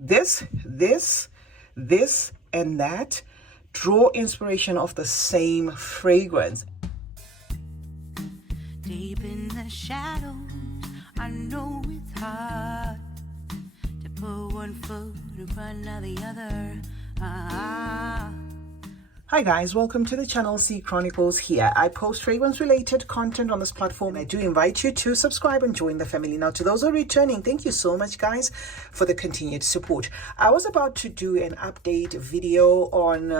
This, and that draw inspiration of the same fragrance. Deep in the shadows, I know it's hard to put one foot in front of the other. Hi guys, welcome to the channel. CeeChronicles here. I post fragrance related content on this platform. I do invite you to subscribe and join the family. Now, to those who are returning, thank you so much guys for the continued support. I was about to do an update video on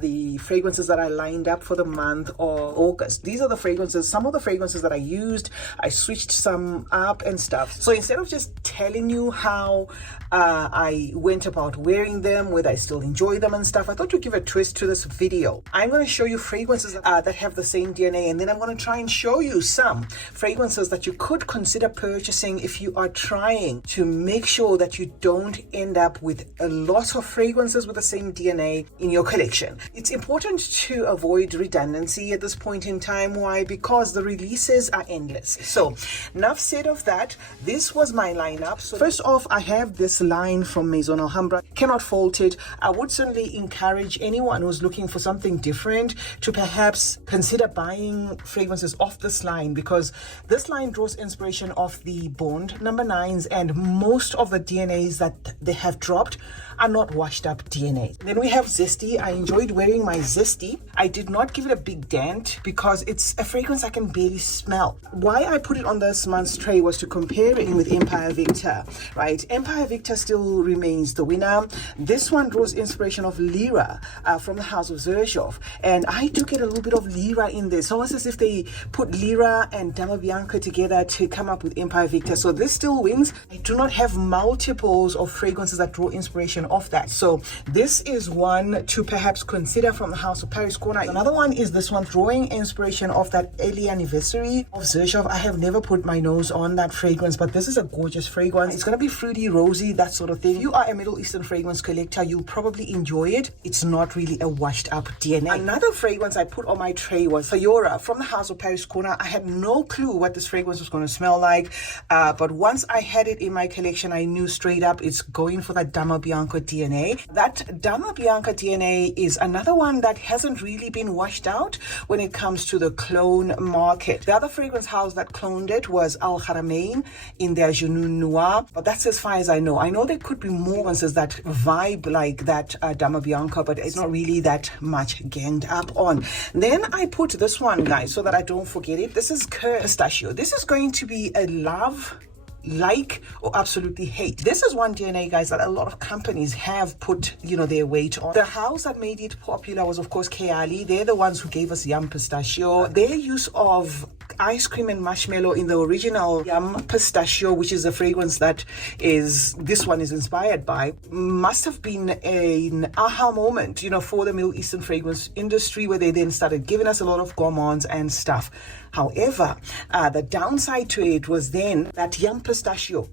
the fragrances that I lined up for the month of August. These are the fragrances, some of the fragrances that I used. I switched some up and stuff. So instead of just telling you how I went about wearing them, whether I still enjoy them and stuff, I thought to give a twist to this video. I'm going to show you fragrances that have the same DNA, and then I'm going to try and show you some fragrances that you could consider purchasing if you are trying to make sure that you don't end up with a lot of fragrances with the same DNA in your collection. It's important to avoid redundancy at this point in time. Why? Because the releases are endless. So enough said of that. This was my lineup. So first off, I have this line from Maison Alhambra. Cannot fault it. I would certainly encourage anyone who's looking for something different to perhaps consider buying fragrances off this line, because this line draws inspiration of the Bond number 9s, and most of the DNAs that they have dropped are not washed up DNA. Then we have Zesty. I enjoyed wearing my Zesty. I did not give it a big dent because it's a fragrance I can barely smell. Why I put it on this month's tray was to compare it with Empire Victor, right? Empire Victor still remains the winner. This one draws inspiration of Lyra from the house of Xerjoff, and I do get a little bit of Lyra in this. It's almost as if they put Lyra and Dama Bianca together to come up with Empire Victor. So this still wins. I do not have multiples of fragrances that draw inspiration of that. So this is one to perhaps consider from the house of Paris Corner. Another one is this one, drawing inspiration of that early anniversary of Xerjoff. I have never put my nose on that fragrance, but this is a gorgeous fragrance. It's going to be fruity, rosy, that sort of thing. If you are a Middle Eastern fragrance collector, you'll probably enjoy it. It's not really a washed up DNA. Another fragrance I put on my tray was Fiora from the house of Paris Corner. I had no clue what this fragrance was going to smell like, but once I had it in my collection, I knew straight up it's going for that Dama Bianca DNA. That Dama Bianca DNA is another one that hasn't really been washed out when it comes to the clone market. The other fragrance house that cloned it was Al Haramain in their Junoon Noir, but that's as far as I know. I know there could be more ones that vibe like that Dama Bianca, but it's not really that much ganged up on. Then I put this one, guys, so that I don't forget it. This is Cur Pistachio. This is going to be a love, like, or absolutely hate. This is one DNA, guys, that a lot of companies have put, their weight on. The house that made it popular was, of course, Keali. They're the ones who gave us Yum Pistachio. Their use of ice cream and marshmallow in the original Yum Pistachio, which is a fragrance that this one is inspired by, must have been an aha moment, for the Middle Eastern fragrance industry, where they then started giving us a lot of gourmands and stuff. However, the downside to it was then that Yum Pistachio,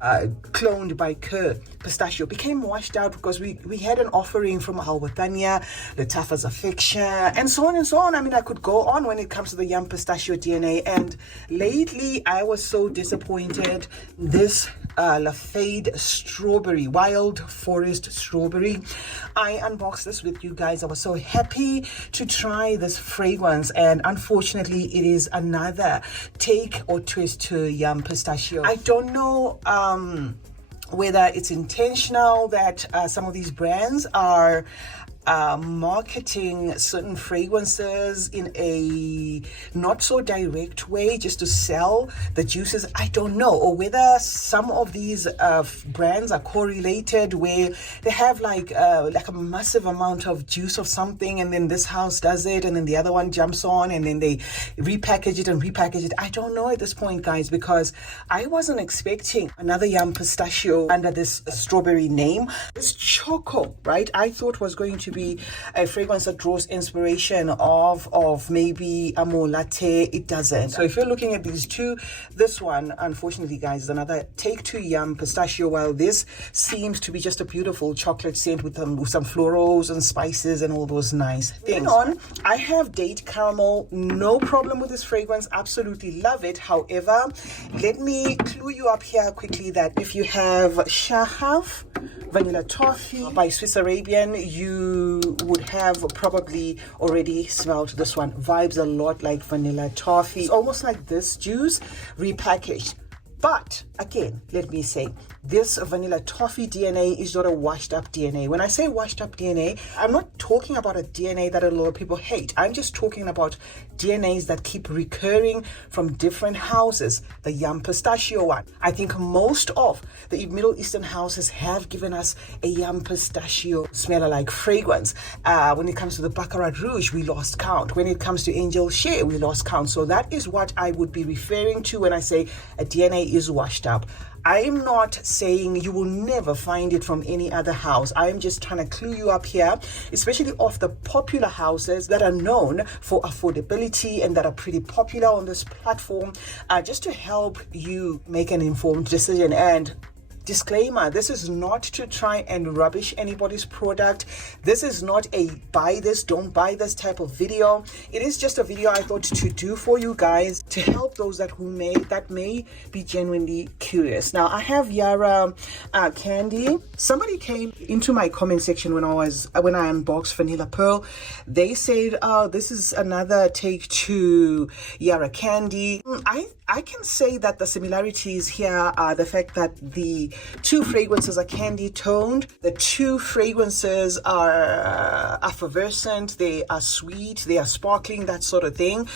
cloned by Cur Pistachio, became washed out because we had an offering from Al Watania, Latafa's Affection, and so on and so on. I mean, I could go on when it comes to the Yum Pistachio DNA. And lately, I was so disappointed. This Lafayette Strawberry, Wild Forest Strawberry. I unboxed this with you guys. I was so happy to try this fragrance, and unfortunately, it is another take or twist to Yum Pistachio. I don't know whether it's intentional that some of these brands are marketing certain fragrances in a not so direct way just to sell the juices. I don't know, or whether some of these brands are correlated, where they have like a massive amount of juice of something, and then this house does it, and then the other one jumps on, and then they repackage it. I don't know at this point, guys, because I wasn't expecting another Yum Pistachio under this strawberry name. This Choco, right, I thought was going to be be a fragrance that draws inspiration of maybe a more latte. It doesn't. So if you're looking at these two, this one, unfortunately, guys, is another Take Two Yum Pistachio, while this seems to be just a beautiful chocolate scent with some florals and spices and all those nice things. On, I have Date Caramel. No problem with this fragrance. Absolutely love it. However, let me clue you up here quickly that if you have Shahaf Vanilla Toffee by Swiss Arabian, you would have probably already smelled this one. Vibes a lot like vanilla toffee. It's almost like this juice repackaged. But again, let me say, this vanilla toffee DNA is not a washed up DNA. When I say washed up DNA, I'm not talking about a DNA that a lot of people hate. I'm just talking about DNAs that keep recurring from different houses. The Yum Pistachio one. I think most of the Middle Eastern houses have given us a Yum Pistachio smell-alike fragrance. When it comes to the Baccarat Rouge, we lost count. When it comes to Angel Shea, we lost count. So that is what I would be referring to when I say a DNA is washed up. I'm not saying you will never find it from any other house. I'm just trying to clue you up here, especially of the popular houses that are known for affordability and that are pretty popular on this platform, just to help you make an informed decision. And disclaimer, this is not to try and rubbish anybody's product. This is not a buy this, don't buy this type of video. It is just a video I thought to do for you guys to help those that may be genuinely curious. Now, I have Yara Candy. Somebody came into my comment section when I unboxed Vanilla Pearl. They said, oh, this is another Take Two Yara Candy. I can say that the similarities here are the fact that the two fragrances are candy toned. The two fragrances are effervescent. They are sweet. They are sparkling, that sort of thing.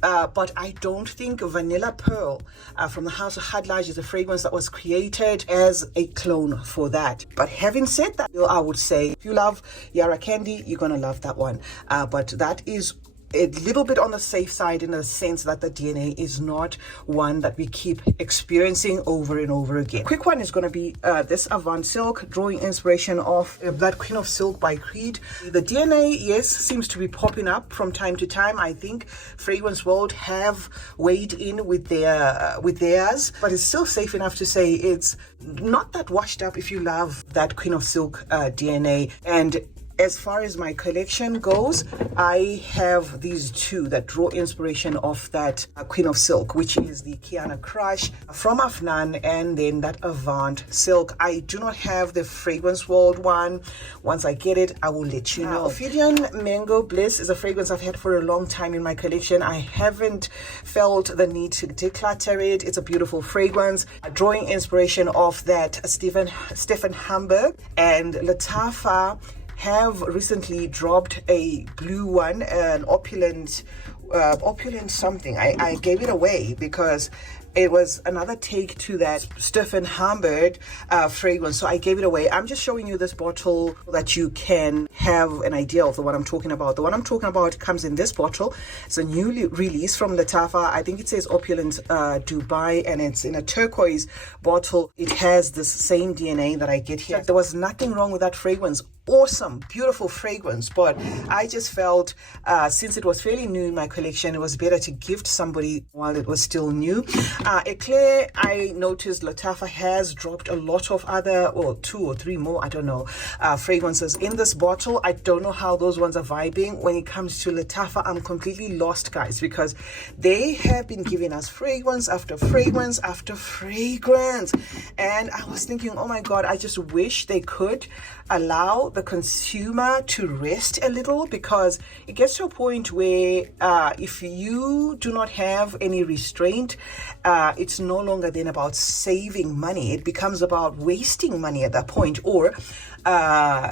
But I don't think Vanilla Pearl from the House of Hadlaj is a fragrance that was created as a clone for that. But having said that, I would say if you love Yara Candy, you're going to love that one. But that is a little bit on the safe side in the sense that the DNA is not one that we keep experiencing over and over again. Quick one is going to be this Avant Silk, drawing inspiration off that Queen of Silk by Creed. The DNA, yes, seems to be popping up from time to time. I think Fragrance World have weighed in with theirs, but it's still safe enough to say it's not that washed up if you love that Queen of Silk DNA. And as far as my collection goes, I have these two that draw inspiration off that Queen of Silk, which is the Kiana Crush from Afnan, and then that Avant Silk. I do not have the Fragrance World one. Once I get it, I will let you know. Ophidian Mango Bliss is a fragrance I've had for a long time in my collection. I haven't felt the need to declutter it. It's a beautiful fragrance, drawing inspiration off that Stefan Hamburg, and Latafa have recently dropped a blue one, an opulent something. I gave it away because it was another take to that Stefan Hamburg fragrance, so I gave it away. I'm just showing you this bottle so that you can have an idea of the one I'm talking about. The one I'm talking about comes in this bottle. It's a new release from Latafa. I think it says Opulent Dubai, and it's in a turquoise bottle. It has this same DNA that I get here. There was nothing wrong with that fragrance. Awesome, beautiful fragrance, but I just felt since it was fairly new in my collection, it was better to gift somebody while it was still new. Eclair, I noticed Latafa has dropped a lot of other, or 2 or 3 more, I don't know, fragrances in this bottle. I don't know how those ones are vibing. When it comes to Latafa, I'm completely lost, guys, because they have been giving us fragrance after fragrance after fragrance, and I was thinking, oh my god, I just wish they could allow the consumer to rest a little, because it gets to a point where if you do not have any restraint, it's no longer then about saving money. It becomes about wasting money at that point. Or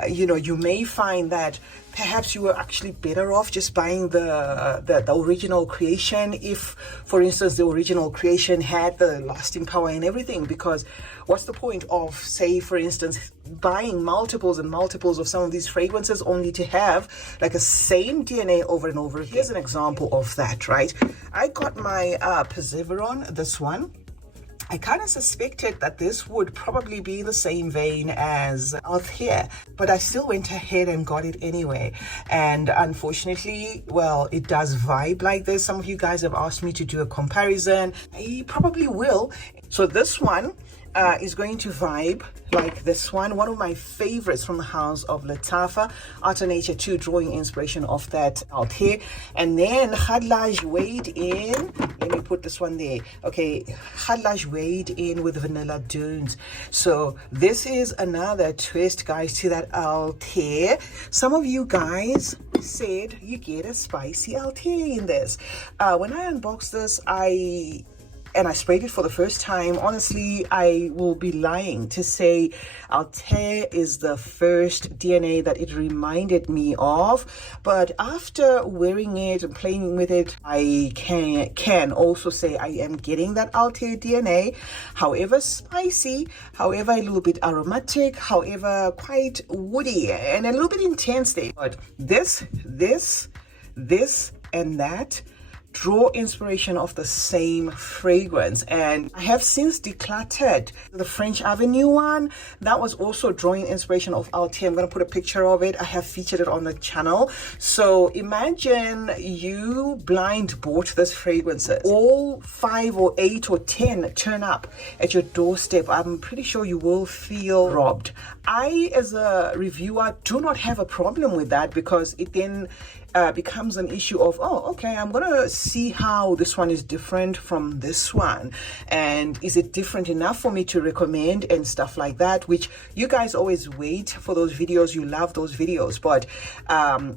you may find that perhaps you were actually better off just buying the original creation, if, for instance, the original creation had the lasting power and everything. Because what's the point of, say, for instance, buying multiples and multiples of some of these fragrances only to have like a same DNA over and over again? Here's an example of that, right? I got my Perseveron, this one. I kind of suspected that this would probably be the same vein as Althea, but I still went ahead and got it anyway. And unfortunately, well, it does vibe like this. Some of you guys have asked me to do a comparison. I probably will. So this one is going to vibe like this one of my favorites from the house of Latafa, Art of Nature 2, drawing inspiration of that out here. And then Hadlaj weighed in, let me put this one there, okay, Hadlaj weighed in with Vanilla Dunes. So this is another twist, guys, to that Altair. Some of you guys said you get a spicy Altair in this. When I unboxed this, I sprayed it for the first time. Honestly, I will be lying to say Altair is the first DNA that it reminded me of. But after wearing it and playing with it, I can also say I am getting that Altair DNA. However spicy, however a little bit aromatic, however quite woody and a little bit intense there. But this, and that draw inspiration of the same fragrance. And I have since decluttered the French Avenue one. That was also drawing inspiration of Altair. I'm going to put a picture of it. I have featured it on the channel. So imagine you blind bought this fragrances. All 5 or 8 or 10 turn up at your doorstep. I'm pretty sure you will feel robbed. I, as a reviewer, do not have a problem with that, because it then becomes an issue of, oh, okay, I'm gonna see how this one is different from this one, and is it different enough for me to recommend and stuff like that, which you guys always wait for those videos. You love those videos, but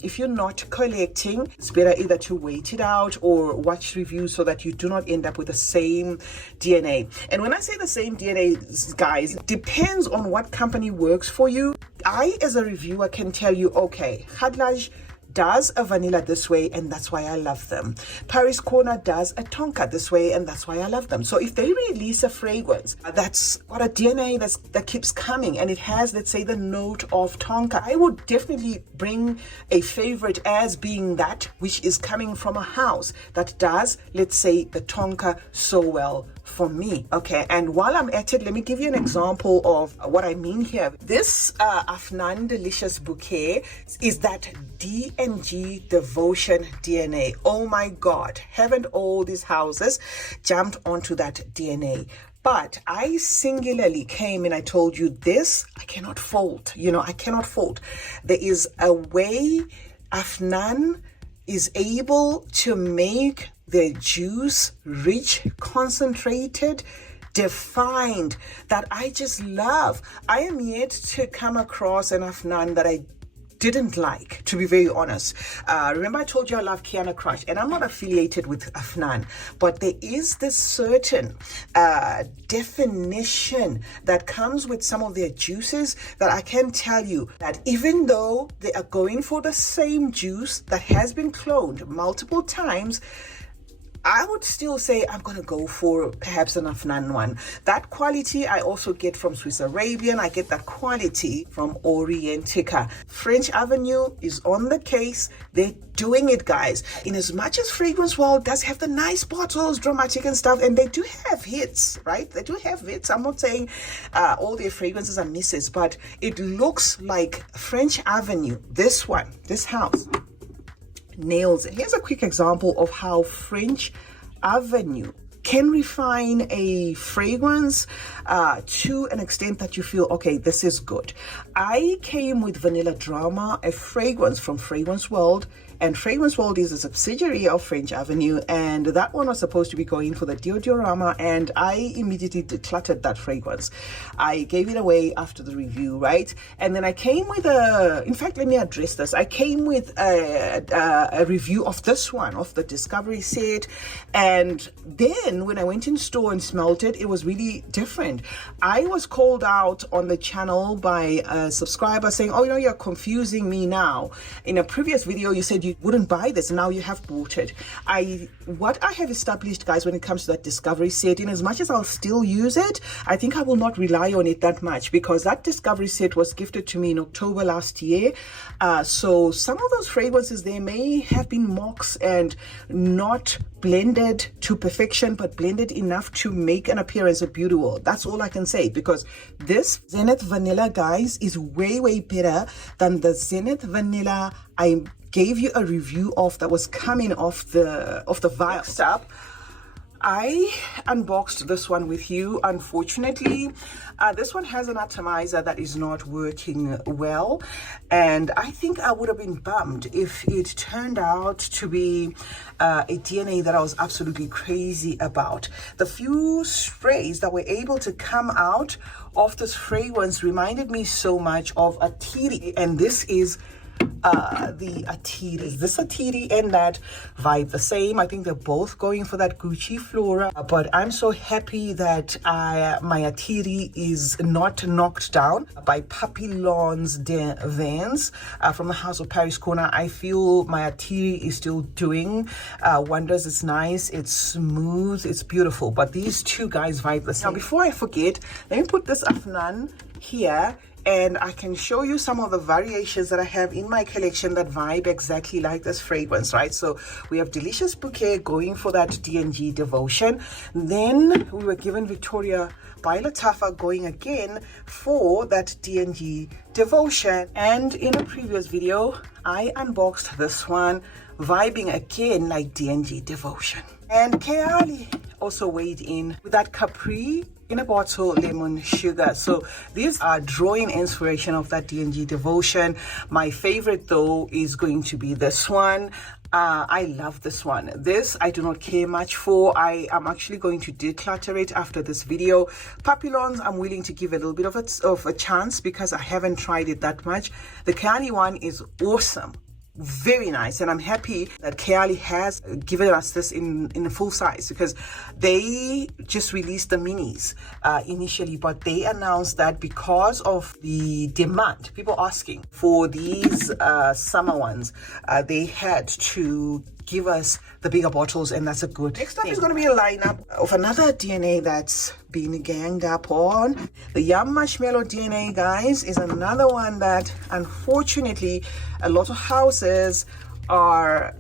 if you're not collecting, it's better either to wait it out or watch reviews so that you do not end up with the same DNA. And when I say the same DNA, guys, it depends on what company works for you. I, as a reviewer, can tell you, okay, Hadlaj does a vanilla this way, and that's why I love them. Paris Corner does a tonka this way, and that's why I love them. So if they release a fragrance that's got a DNA that keeps coming, and it has, let's say, the note of tonka, I would definitely bring a favorite as being that which is coming from a house that does, let's say, the tonka so well for me. Okay, and while I'm at it, let me give you an example of what I mean here. This Afnan Delicious Bouquet is that D&G Devotion DNA. Oh my God, haven't all these houses jumped onto that DNA? But I singularly came and I told you this, I cannot fault. I cannot fault. There is a way Afnan is able to make the juice rich, concentrated, defined, that I just love. I am yet to come across an Afnan that I didn't like, to be very honest. Remember I told you I love Kiana Crush, and I'm not affiliated with Afnan, but there is this certain definition that comes with some of their juices that I can tell you that even though they are going for the same juice that has been cloned multiple times, I would still say I'm going to go for perhaps an Afnan one. That quality I also get from Swiss Arabian. I get that quality from Orientica. French Avenue is on the case. They're doing it, guys. In as much as Fragrance World does have the nice bottles, dramatic and stuff, and they do have hits, right? They do have hits. I'm not saying all their fragrances are misses, but it looks like French Avenue, this one, this house, nails it. Here's a quick example of how French Avenue can refine a fragrance to an extent that you feel, okay, this is good. I came with Vanilla Drama, a fragrance from Fragrance World, and Fragrance World is a subsidiary of French Avenue, and that one was supposed to be going for the Diorama, and I immediately decluttered that fragrance. I gave it away after the review, right? And then I came with in fact, let me address this. I came with a review of this one, of the Discovery set, and then when I went in store and smelled it, it was really different. I was called out on the channel by a subscriber saying, oh, you're confusing me now. In a previous video, you said you wouldn't buy this. Now you have bought it. What I have established, guys, when it comes to that discovery set, in as much as I'll still use it, I think I will not rely on it that much, because that discovery set was gifted to me in October last year. So some of those fragrances, they may have been mocks and not blended to perfection, but blended enough to make an appearance of beauty world. That's all I can say, because this Zenith Vanilla, guys, is way better than the Zenith Vanilla I gave you a review of that was coming off the vial. Next up, I unboxed this one with you. Unfortunately, this one has an atomizer that is not working well, and I think I would have been bummed if it turned out to be a DNA that I was absolutely crazy about. The few sprays that were able to come out of this fragrance reminded me so much of Atiri, and this is the Atiri. This Atiri and that vibe the same. I think they're both going for that Gucci Flora, but I'm so happy that my Atiri is not knocked down by Papillons de Vins from the House of Paris Corner. I feel my Atiri is still doing wonders. It's nice, it's smooth, it's beautiful, but these two guys vibe the same. Now, before I forget, let me put this Afnan here, and I can show you some of the variations that I have in my collection that vibe exactly like this fragrance, right? So we have Delicious Bouquet going for that D&G Devotion. Then we were given Victoria by Lattafa going again for that D&G Devotion. And in a previous video, I unboxed this one, vibing again like D&G Devotion. And Keali also weighed in with that Capri in a bottle lemon sugar. So these are drawing inspiration of that D&G Devotion. My favorite though is going to be this one. I love this one. This I do not care much for. I am actually going to declutter it after this video. Papillons, I'm willing to give a little bit of a chance because I haven't tried it that much. The Keali one is awesome. Very nice, and I'm happy that Keali has given us this in full size, because they just released the minis initially, but they announced that because of the demand, people asking for these summer ones, they had to give us the bigger bottles, and that's a good Next up is going to be a lineup of another DNA that's been ganged up on. The Yum Marshmallow DNA, guys, is another one that unfortunately a lot of houses are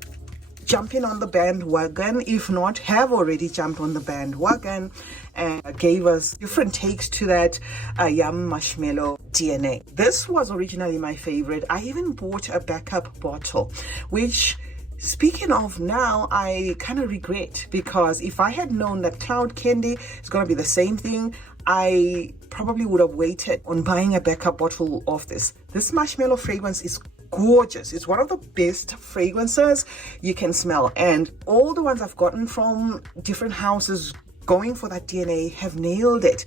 jumping on the bandwagon, if not have already jumped on the bandwagon, and gave us different takes to that Yum Marshmallow DNA. This was originally my favorite. I even bought a backup bottle, which, speaking of now, I kind of regret, because if I had known that Cloud Candy is going to be the same thing, I probably would have waited on buying a backup bottle of this. This marshmallow fragrance is gorgeous. It's one of the best fragrances you can smell, and all the ones I've gotten from different houses going for that DNA have nailed it.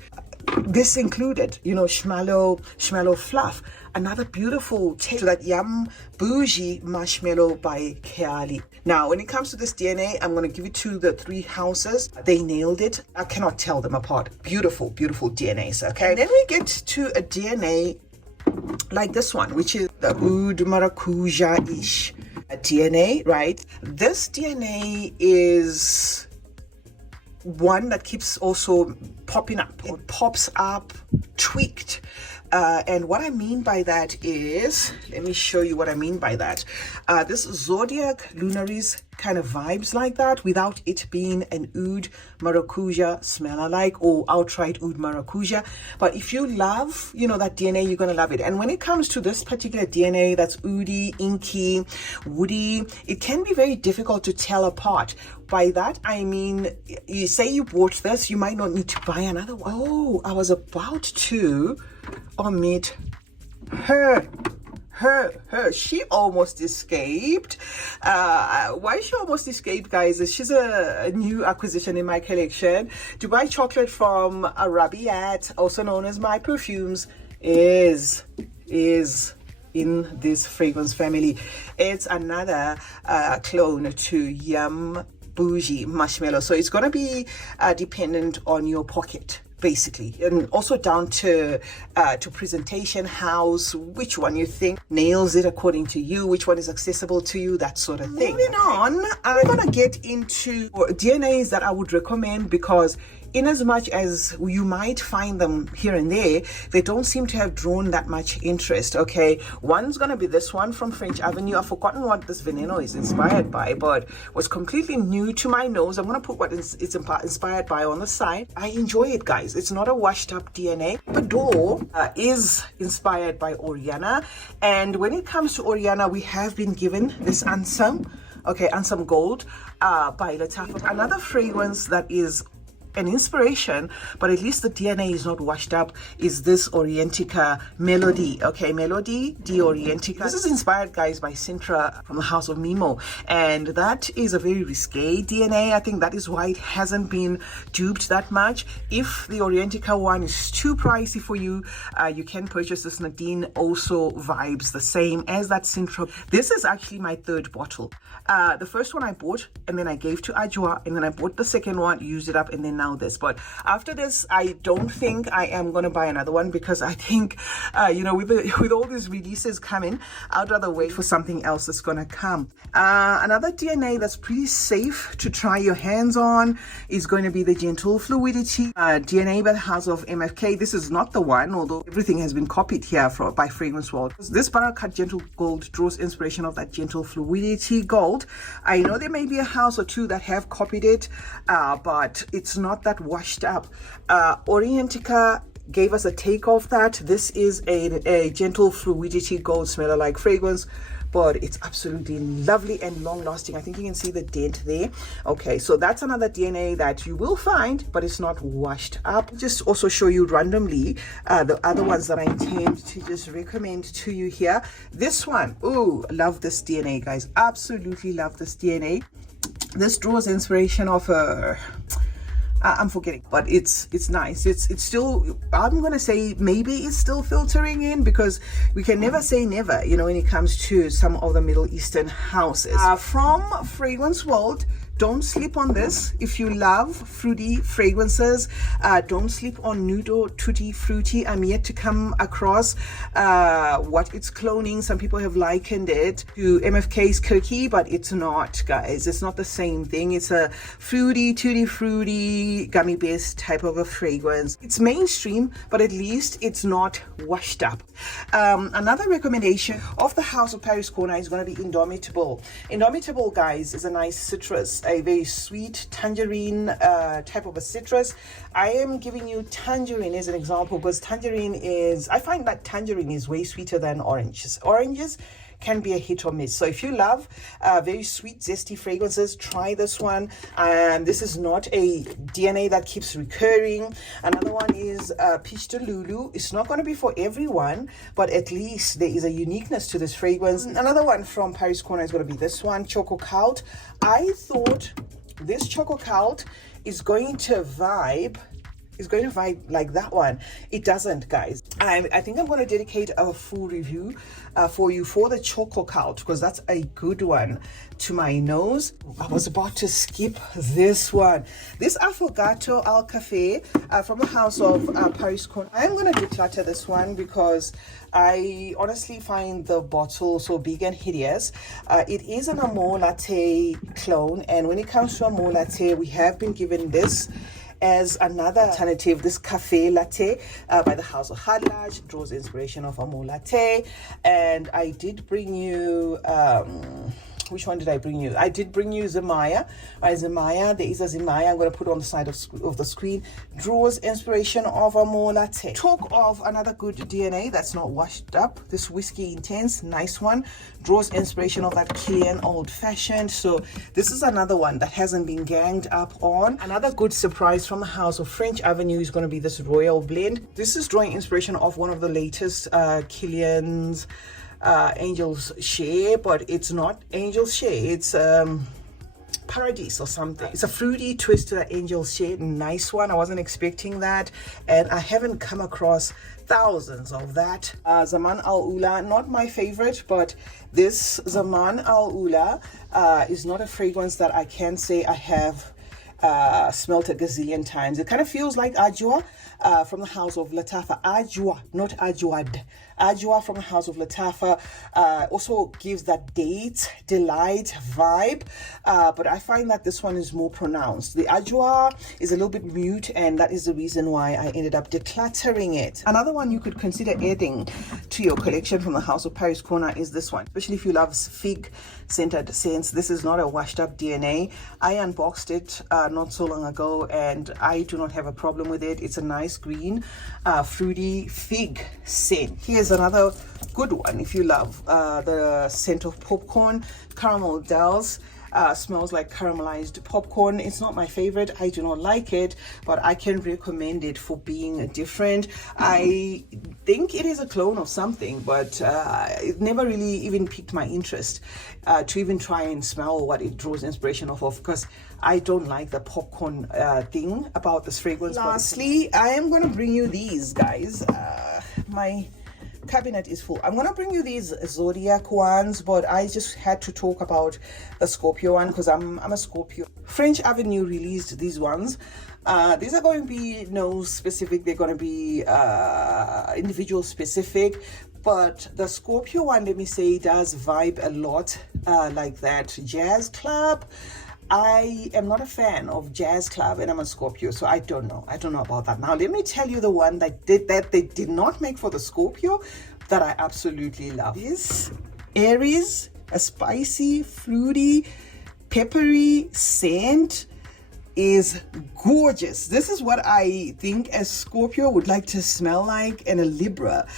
This included, you know, Schmallow Fluff, another beautiful take to that Yum Bougie Marshmallow by Keali. Now, when it comes to this DNA, I'm going to give it to the three houses. They nailed it. I cannot tell them apart. Beautiful, beautiful DNAs, okay? Then we get to a DNA like this one, which is the Oud Maracuja-ish DNA, right? This DNA is one that keeps also popping up. It pops up tweaked. And what I mean by that is, let me show you what I mean by that. This Zodiac Lunaries kind of vibes like that, without it being an Oud Maracuja smell alike or outright Oud Maracuja. But if you love, you know, that DNA, you're going to love it. And when it comes to this particular DNA that's oody, inky, woody, it can be very difficult to tell apart. By that, I mean, you say you bought this, you might not need to buy another one. Oh, I was about to omit her. She almost escaped. Why she almost escaped, guys, is she's a new acquisition in my collection. Dubai Chocolate from Arabiat, also known as My Perfumes, is in this fragrance family. It's another clone to Yum Bougie Marshmallow. So it's going to be dependent on your pocket. basically, and also down to presentation, house, which one you think nails it according to you, which one is accessible to you, that sort of thing. Moving on, I'm gonna get into DNAs that I would recommend, because in as much as you might find them here and there, they don't seem to have drawn that much interest. Okay, one's gonna be this one from French Avenue. I've forgotten what this veneno is inspired by, but was completely new to my nose. I'm gonna put what it's inspired by on the side. I enjoy it, guys. It's not a washed up DNA. The door is inspired by Oriana, and when it comes to Oriana, we have been given this Ansem, okay, Ansem Gold by Latafa. Another fragrance that is an inspiration, but at least the DNA is not washed up, is this Orientica Melody. Okay, Melody di Orientica. This is inspired, guys, by Sintra from the House of Mimo, and that is a very risque DNA. I think that is why it hasn't been duped that much. If the Orientica one is too pricey for you, you can purchase this Nadine. Also vibes the same as that Sintra. This is actually my third bottle. The first one I bought and then I gave to Ajwa, and then I bought the second one, used it up, and then now this. But after this, I don't think I am going to buy another one, because I think with all these releases coming, I'd rather wait for something else that's going to come. Another DNA that's pretty safe to try your hands on is going to be the Gentle Fluidity DNA by the House of MFK. This is not the one, although everything has been copied here by Fragrance World. This Barakat Gentle Gold draws inspiration of that Gentle Fluidity Gold. I know there may be a house or two that have copied it, but it's not that washed up. Orientica gave us a take of that. This is a Gentle Fluidity Gold smeller like fragrance, but it's absolutely lovely and long lasting. I think you can see the dent there. Okay, so that's another DNA that you will find, but it's not washed up. Just also show you randomly the other ones that I intend to just recommend to you here. This one, ooh, love this DNA, guys. Absolutely love this DNA. This draws inspiration of a I'm forgetting, but it's nice. It's still, I'm gonna say maybe it's still filtering in, because we can never say never, when it comes to some of the Middle Eastern houses. From Fragrance World, don't sleep on this. If you love fruity fragrances, don't sleep on Nudo Tutti Frutti. I'm yet to come across what it's cloning. Some people have likened it to MFK's cookie, but it's not, guys. It's not the same thing. It's a fruity, tutti fruity, gummy based type of a fragrance. It's mainstream, but at least it's not washed up. Another recommendation of the House of Paris Corner is going to be Indomitable. Indomitable, guys, is a nice citrus, a very sweet tangerine type of a citrus. I am giving you tangerine as an example, because I find that tangerine is way sweeter than oranges. Oranges can be a hit or miss. So if you love very sweet, zesty fragrances, try this one. This is not a DNA that keeps recurring. Another one is Peach de Lulu. It's not going to be for everyone, but at least there is a uniqueness to this fragrance. Another one from Paris Corner is going to be this one, Choco Cult. I thought this Choco Cult is going to vibe like that one. It doesn't, guys. I think I'm going to dedicate a full review for you for the Choco Cult, because that's a good one to my nose. I was about to skip this one. This Affogato Al Cafe from the House of Paris Corner. I'm going to declutter this one because I honestly find the bottle so big and hideous. It is an Amore Latte clone, and when it comes to Amore Latte, we have been given this as another alternative. This Cafe Latte by the House of Hadlaj draws inspiration of Amore Latte. And I did bring you which one did I bring you? I did bring you Zemaya. Zemaya, there is a Zemaya I'm going to put on the side of the screen. Draws inspiration of Amore Latte. Talk of another good DNA that's not washed up. This Whiskey Intense, nice one. Draws inspiration of that Killian Old Fashioned. So this is another one that hasn't been ganged up on. Another good surprise from the House of French Avenue is going to be this Royal Blend. This is drawing inspiration of one of the latest Killian's Angel's Share, but it's not Angel's Share, it's Paradise or something. It's a fruity twist to that Angel's Share. Nice one. I wasn't expecting that, and I haven't come across thousands of that. Zaman Al Ula, not my favorite, but this Zaman Al Ula is not a fragrance that I can say I have smelt a gazillion times. It kind of feels like Ajwa from the house of Latafa. Ajwa, not Ajwad. Ajwa from the house of Latafa also gives that date, delight vibe, but I find that this one is more pronounced. The Ajwa is a little bit mute, and that is the reason why I ended up decluttering it. Another one you could consider adding to your collection from the house of Paris Corner is this one, especially if you love fig scented scents. This is not a washed up DNA. I unboxed it not so long ago, and I do not have a problem with it. It's a nice green fruity fig scent. Here's another good one if you love the scent of popcorn. Caramel Dells. Smells like caramelized popcorn. It's not my favorite. I do not like it, but I can recommend it for being different. I think it is a clone of something, but it never really even piqued my interest to even try and smell what it draws inspiration off of, because I don't like the popcorn thing about this fragrance. Lastly, I am going to bring you these, guys. My cabinet is full. I'm gonna bring you these zodiac ones, but I just had to talk about the Scorpio one because I'm a Scorpio. French Avenue released these ones. These are going to be no specific, they're going to be individual specific, but the Scorpio one, let me say, does vibe a lot like that jazz club. I am not a fan of jazz club, and I'm a Scorpio, so I don't know about that. Now let me tell you the one that they did not make for the Scorpio that I absolutely love is Aries, a spicy, fruity, peppery scent. Is gorgeous. This is what I think a Scorpio would like to smell like, and a Libra.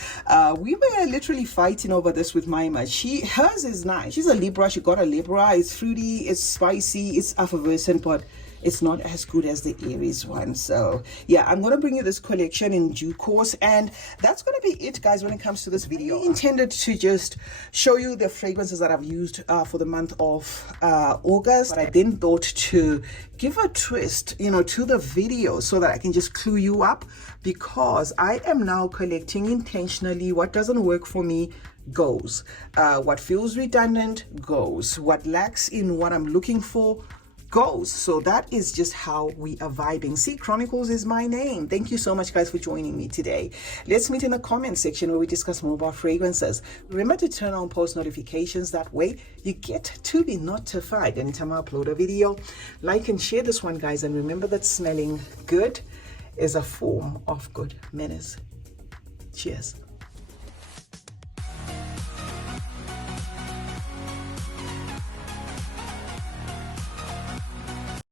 We were literally fighting over this with Maima. Hers is nice. She's a Libra. She got a Libra. It's fruity, it's spicy, it's effervescent, but it's not as good as the Aries one. So yeah, I'm going to bring you this collection in due course, and that's going to be it, guys, when it comes to this video. I intended to just show you the fragrances that I've used for the month of August, but I then thought to give a twist, to the video so that I can just clue you up, because I am now collecting intentionally. What doesn't work for me goes. What feels redundant goes. What lacks in what I'm looking for goes. So that is just how we are vibing. CeeChronicles is my name. Thank you so much, guys, for joining me today. Let's meet in the comment section where we discuss more about fragrances. Remember to turn on post notifications. That way you get to be notified anytime I upload a video. Like and share this one, guys, and remember that smelling good is a form of good manners. Cheers.